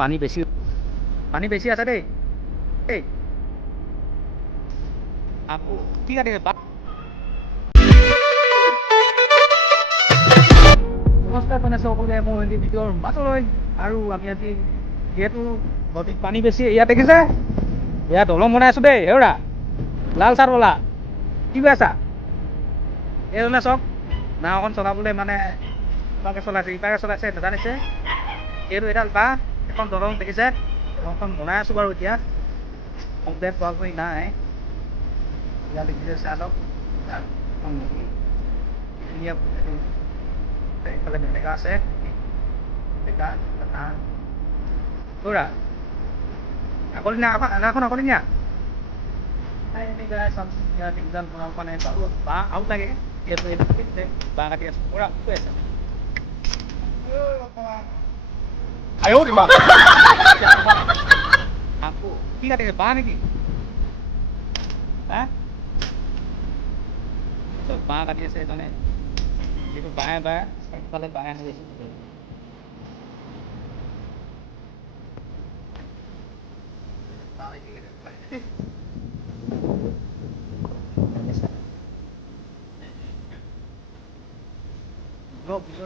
পানী বেছি আছে দেই দেই আকৌ ঠিক আছে নমস্কাৰ মানে সকলোৱে মই ভিডিঅ'ৰ মাজলৈ আৰু আমি আজি যিহেতু নদীত পানী বেছি ইয়াত দেখিছে এয়া দলং বনাই আছো দেই হেৰা লাল চাৰৱালা কি কৈ আছা এইজনে চাওক নাওখন চলাবলৈ মানে ইপাকে চলাইছে নাজানিছে এইটো এডাল বাঁহ এখন দলং দেখিছে দলংখন বনাই আছো বাৰু এতিয়া কমপ্লেট পোৱাকৈ নাই ইয়াত দেখিছে চাহ লওক এইফালে মেটেকা আছে তোৰা আগৰ দিনা আনাখন আগৰ দিনা বাঁহ আউট লাগে বাঁহ কাটি আছে পুৰা কৈ আছে আকৌ কি কাটিছে বাঁহ নেকি বাঁহ কাটি আছে মানে যিটো বাঁহে চাৰিওফালে বাঁহে বেছি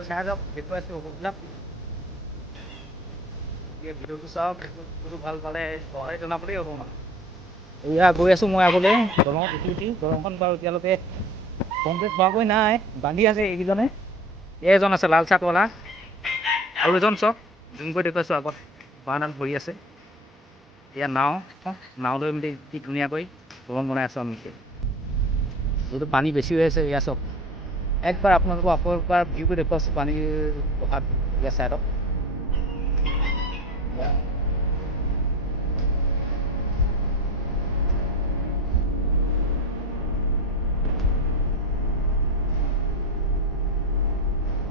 চাই যাওক দেখুৱাইছো অসুবিধাবিলাক ভিডিঅ'টো চাওক ভিডিঅ'টো ভাল পালে সহায় জনাবলৈ হ'ব এয়া গৈ আছো মই আগলৈ দলঙত উঠি দলংখন বাৰু এতিয়ালৈকে কমপ্লিট হোৱাকৈ নাই বান্ধি আছে এইকেইজনে এজন আছে লাল চাটৱালা আৰু এজন চাওক জুম কৰি দেখুৱাইছোঁ আগত বাঁহডাল ভৰি আছে এয়া নাও লৈ মেলি কি ধুনীয়াকৈ দলং বনাই আছোঁ আমি যিহেতু পানী বেছি হৈ আছে এয়া চাওক একবাৰ আপোনালোকক আকৌ এবাৰ ভিউটো দেখুৱাইছোঁ পানীৰ অহাত এয়া চাইডত